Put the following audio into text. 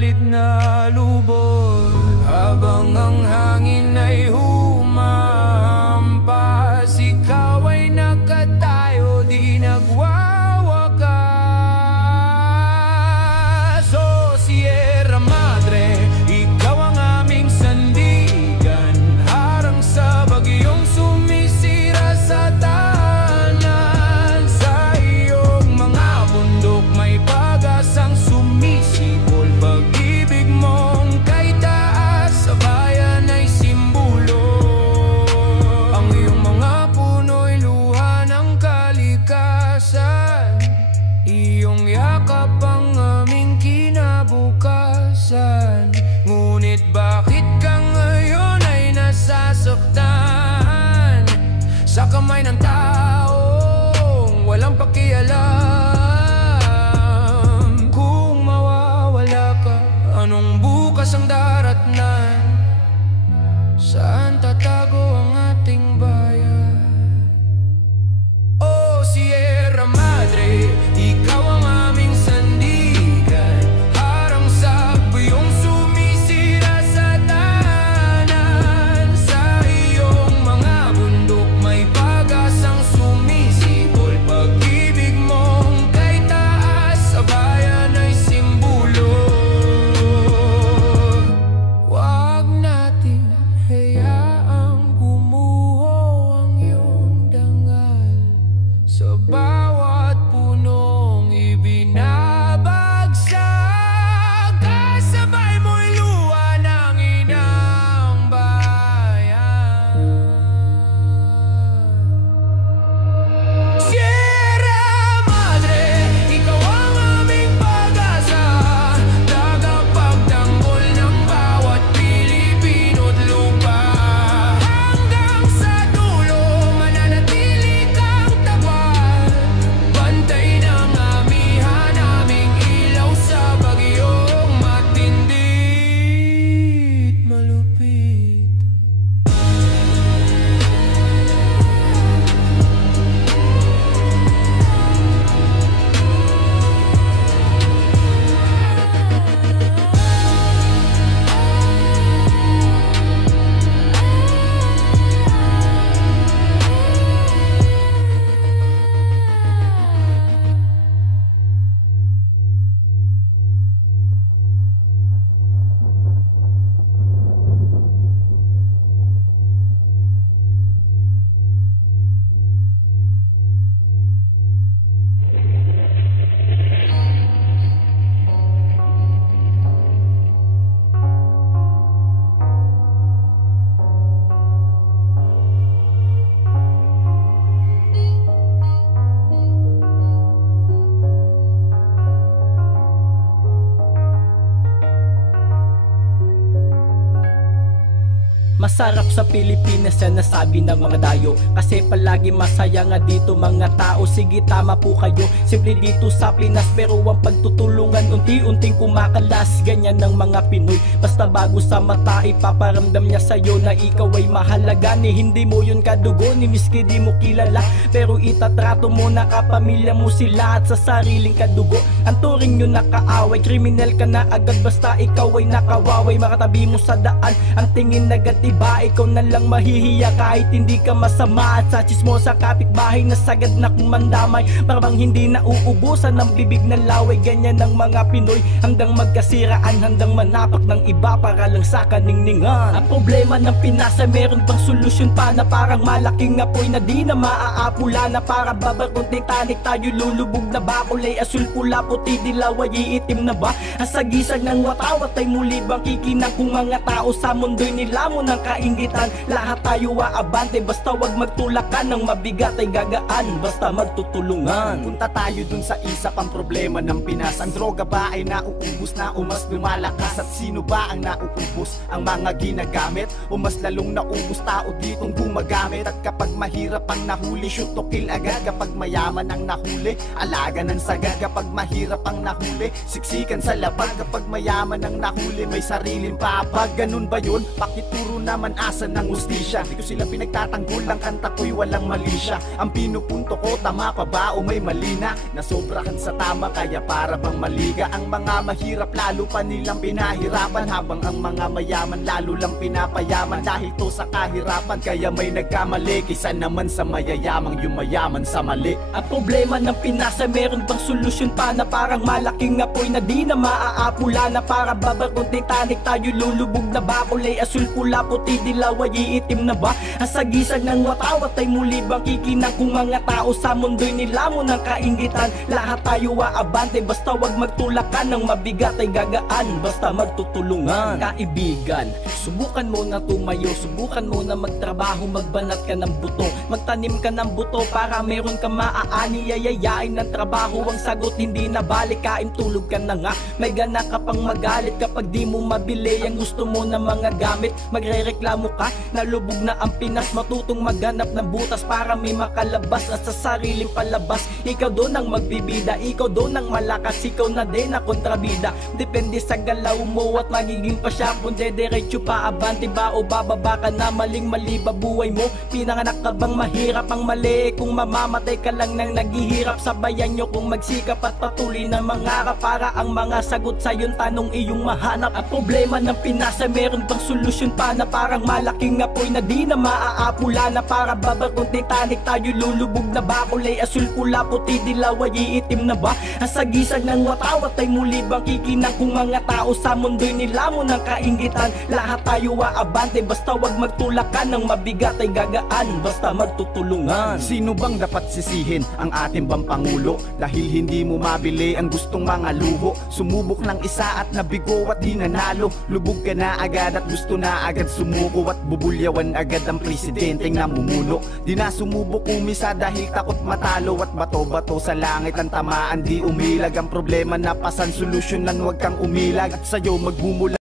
galit na lubos, habang ang hangin ay humahampas. Ikaw ay nakatayo, di nagwawakas. Oh Sierra Madre, ikaw ang aming sandigan, harang sa bagyong sumisira sa tahanan. Sa iyong mga bundok may pag-asang sumisibol, pag-ibig mong kay taas sa bayan ay simbolo. Ang iyong mga puno'y luha ng kalikasan, iyong yakap ang aming kinabukasan. Ngunit bakit ka ngayon ay nasasaktan sa kamay ng taong walang pakialam? Kung mawawala ka, anong bukas ang daratnan? Saan tatago ang ating bayan? Oh Sierra Madre, ikaw ang aming sandigan, harang sa buyong sumisira sa tahanan. Sa iyong mga bundok may pag-asang sumisibol, pag-ibig mong kay taas sa bayan ay simbolo. Huwag natin hayaang gumuho ang iyong dangal sa bawat punong ibinabagsak. Kasabay mo'y luha ng inang bayan. Sierra Madre, ikaw ang aming pag-asa, tagapagtanggol ng bawat Pilipino't lupa. Hanggang sa dulo mananatili kang tapat, bantay ng amihan, aming ilaw sa bagyong matindit malupit. Masarap sa Pilipinas yan nasabi ng mga dayo, kasi palagi masaya nga dito mga tao. Sige tama po kayo, simple dito sa Pinas, pero ang pagtutulungan unti-unting kumakalas. Ganyan ng mga Pinoy, basta bago sa mata ipaparamdam niya sa'yo na ikaw ay mahalaga. Ni hindi mo yun kadugo, ni miski di mo kilala, pero itatrato mo na kapamilya mo sila at sa sariling kadugo. Ang turing nyo na kaaway, kriminal ka na agad basta ikaw ay nakawaway. Makatabi mo sa daan, ang tingin negatiba, ikaw na lang mahihiya kahit hindi ka masama. At sa chismosa kapitbahay na sagad na kumandamay, parang hindi na uubusan ng bibig na laway. Ganyan ng mga Pinoy, hanggang magkasiraan, handang manapak ng iba para lang sa kaningningan. Ang problema ng Pinas ay meron pang solusyon pa, na parang malaking apoy na di na maaapula, na para babarkong Titanic tayo lulubog na ba? Kulay asul, pula, puti, dilaw ay iitim na ba? Ang sagisag ng watawat ay muli bang kikinang kung mga tao sa mundo'y nilamon ng kaingitan. Lahat tayo aabante, basta wag magtulakan, ng mabigat ay gagaan, basta magtutulungan. Punta tayo dun sa isa pang problema ng Pinas. Ang droga ba ay nauubos na o mas lumalakas? At sino ba ang nauubos? Ang mga ginagamit o mas lalong naubos tao ditong gumagamit? At kapag mahirap ang nahuli, shoot to kill agad. Kapag mayaman ang nahuli, alaga ng sagad. Kapag mahirap ang nahuli, siksikan sa labag. Kapag mayaman ang nahuli, may sariling papag. Ganun ba yun? Pakituro na naman asan ng ustisya. Di ko sila pinagtatanggol, ang kanta ko'y walang mali siya. Ang pinupunto ko, tama pa ba o may mali na? Nasobrahan sa tama kaya para bang maliga. Ang mga mahirap lalo pa nilang pinahirapan, habang ang mga mayaman lalo lang pinapayaman. Dahil to sa kahirapan kaya may nagkamali, kaysa naman sa mayayamang yumayaman sa mali. Ang problema ng Pinas ay meron bang solusyon pa na parang malaking apoy na di na maaapula, na para babagong Titanic tayo lulubog na ba? Kulay asul, pula, puti, dilaw ay iitim na ba? Ang sagisag ng watawat ay muli bang kikinang kung mga tao sa mundo'y nilamon ng kaingitan. Lahat tayo aabante, basta wag magtulakan, ng mabigat ay gagaan, basta magtutulungan. Kaibigan, subukan mo na tumayo, subukan mo na magtrabaho, magbanat ka ng buto, magtanim ka ng buto para meron ka maaani. Yayayain ng trabaho ang sagot, hindi na balik, kain tulog ka na nga. May gana ka pang magalit kapag di mo mabili ang gusto mo na mga gamit. Magrereklamo ka, nalubog na ang Pinas, matutong maghanap ng butas para may makalabas at sa sariling palabas. Ikaw doon ang magbibida, ikaw doon ang malakas, ikaw na din ang kontrabida. Depende sa galaw mo at magiging pasya kung dederecho pa, abante ba o bababa ka na. Maling mali ba buhay mo? Pinanganak ka bang mahirap ang mali? Kung mamamatay ka lang nang naghihirap, sabayan nyo kung magsikap at patuloy na mangarap para ang mga sagot sa yung tanong iyong mahanap. Ang problema ng Pinas ay meron bang solusyon pa na parang malaking apoy na di na maaapula, na para babagong Titanic tayo lulubog na ba? Kulay asul, pula, puti, dilaw ay iitim na ba? Ang sagisag ng watawat ay muli bang kikinang kung mga tao sa mundo'y nilamon ng kaingitan. Lahat tayo aabante, basta wag magtulakan, ng mabigat ay gagaan, basta magtutulungan. Sino bang dapat sisihin? Ang ating bang Pangulo? Dahil hindi mo mabili ang gustong mga luho. Sumubok ng isa at nabigo at di nanalo. Lubog ka na agad at gusto na agad sumuko, at bubulyawan agad ang presidenteng namumuno. Di na sumubok umisa dahil takot matalo, at bato-bato sa langit ang tamaan di umilag. Ang problema na pasan, solusyonan, wag kang umilag, at sa'yo magmumula